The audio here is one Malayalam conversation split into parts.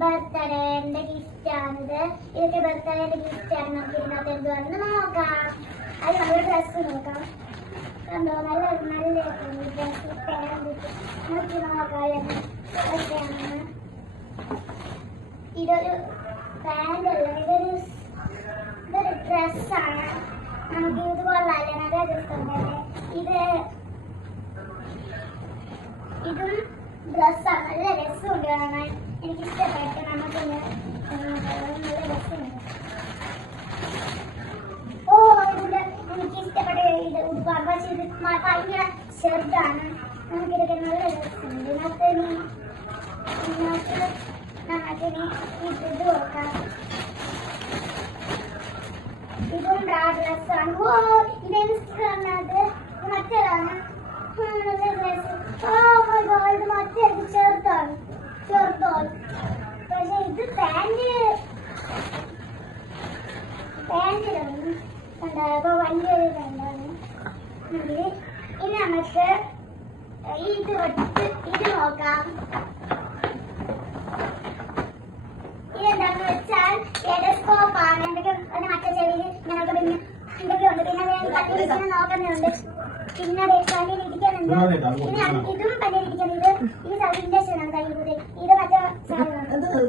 ബർത്ത്ഡേന്റെ ഗിഫ്റ്റ് ആണിത്. ഇതൊക്കെ ബർത്ത്ഡേന്റെ ഗിഫ്റ്റ് ആണ്. നമുക്ക് എന്തുവാണെന്ന് നോക്കാം. അത് നമ്മുടെ ഡ്രസ്സ് നോക്കാം. കണ്ടോ? നല്ല നല്ല ഡ്രസ്സ് പാന്റ് നോക്കി. നോക്കാം ഇതൊക്കെയാണ് ഇതൊരു പാന്റ് അല്ല. ഇതൊരു ഇതൊരു ഡ്രസ്സാണ് നമുക്ക് ഇത് കൊള്ളാല്ലേ നല്ല ഇത് ഇതും ഡ്രസ്സാണ് നല്ല രസമുണ്ട് കാണാൻ. എനിക്ക് ഇഷ്ടപ്പെട്ടു നമുക്കൊന്ന് നല്ല രസമുണ്ട്. ഓ ഇതിന്റെ എനിക്ക് ഇഷ്ടപ്പെട്ട ഇത് പക്ഷെ ഇത് ഭയങ്കര ചെറുതാണ്. നമുക്കിതൊക്കെ നല്ല രസമുണ്ട്. ഇതിനകത്ത് ഇതിനകത്ത് നമുക്കിനി ഇത് ഇത് നോക്കാം ഇതും ഓ ഇതെന്ത് സ്റ്റിക്കറാണത് ഇത് മറ്റേതാണ് ആ, നല്ല ഡ്രസ്സ് ഓ മൈ ഗോഡ് ഇത് ചെറുതാണ് ചെറുതാണ് പക്ഷെ ഇത് പാന്റ് പാന്റിലാണ് കണ്ടോ വലിയൊരു പാന്റാണ് ഇതിൽ ഇനി നമുക്ക് ഇത് വെച്ച് ഇത് നോക്കാം ഇതെന്താണെന്ന് വെച്ചാൽ ടെലസ്കോപ്പ് ആണ് എന്തൊക്കെ മറ്റേ ചെവിയിൽ ഞങ്ങൾക്ക് പിന്നെ എന്തൊക്കെ ഉണ്ട് പിന്നെ നോക്കുന്നുണ്ട് ഇതും ഇത്. സൗണ്ടിന്റെ ആണ് കഴിയുന്നത് ഇത് മറ്റേ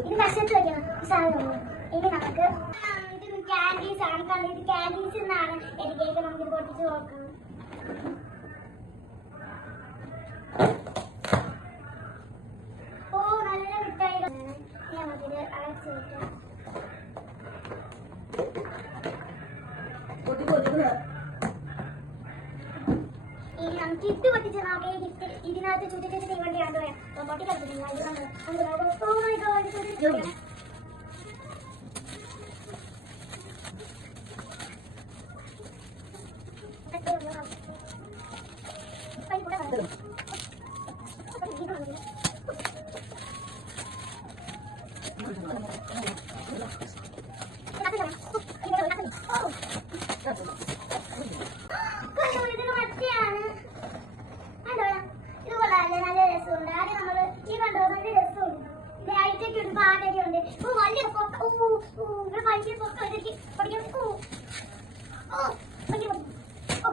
ഇത് കഷത്ത് വെക്കണം? ഈ സാധനമാണ് ഇനി നമുക്ക് ഇത് ക്യാൻഡീസ് ആണ്. കണ്ടോ ഇത് ക്യാൻഡീസ് എന്നാണ് നമുക്ക് പൊട്ടിച്ച് നോക്കാം ഓ നല്ല മിഠായികൾ നമുക്കിത് അടച്ചു വെക്കാം. ഇനി നമുക്ക് ഇത് പൊട്ടിച്ച് നോക്കാം ഈ ഗിഫ്റ്റ് ഇതിനകത്ത് ചുറ്റി ചുറ്റി തീവണ്ടിയാണ് പറയാം? അപ്പൊ പൊട്ടിക്കളിച്ചിട്ടില്ല ഇത് കണ്ടോ കണ്ടോ ഓ മൈ ഗോഡ് ഇത് ചുറ്റി ചുറ്റി കണ്ടോ, ഇത് മറ്റയാണ്. കണ്ടോ, ഇത് കൊള്ളാല്ലേ, നല്ല രസമുണ്ട്. ആദ്യം നമ്മൾ ഈ കണ്ടോ, നല്ല രസമുണ്ട്. ഇത് ഹൈറ്റൊക്കെ ഉണ്ട്, പാട്ടൊക്കെ ഉണ്ട്. ഓ, വലിയ പൊക്ക- ഊ, ഊ, ഇവിടെ ഭയങ്കര പൊക്കം. ഇതെനിക്ക് പഠിക്കാൻ- ഊ. ഓ, ഭയങ്കര പൊക്കം. ഓ. ഇത് ഉണ്ട് ഓ, വലിയ പൊക്ക ഓ ഓ.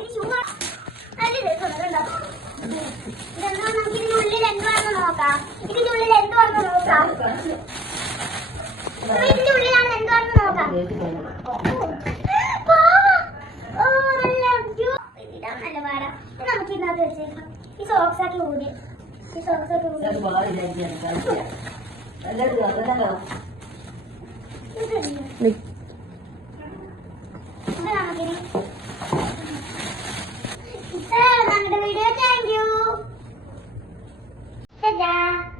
ഈ shoe ആ- നല്ല രസമുണ്ട്, കണ്ടോ. ഇതെന്താ, നമുക്ക് ഇതിനുള്ളിൽ എന്തുവാണെന്ന് നോക്കാം. ഇതിനുള്ളിൽ എന്തുവാണെന്ന് നോക്കാം. ഉള്ളിലാണ് എന്താണെന്ന് നോക്കാം? Yeah.